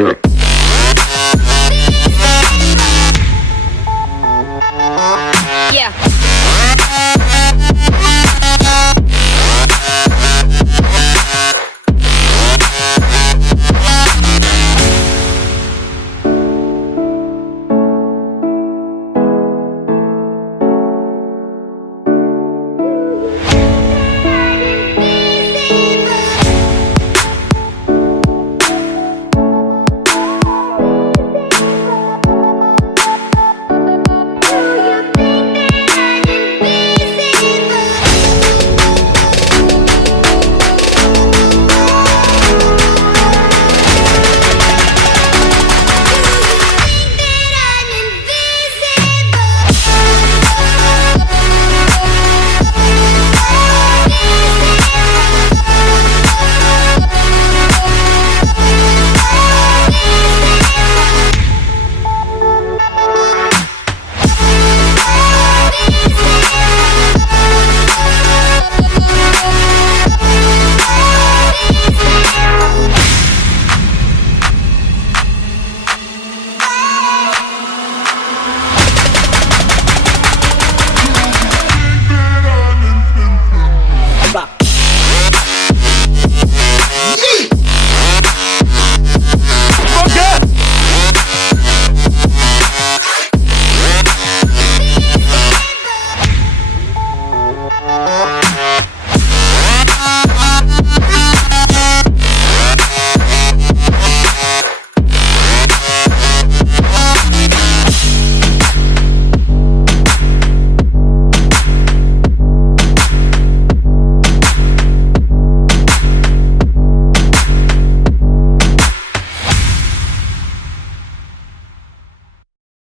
Yeah.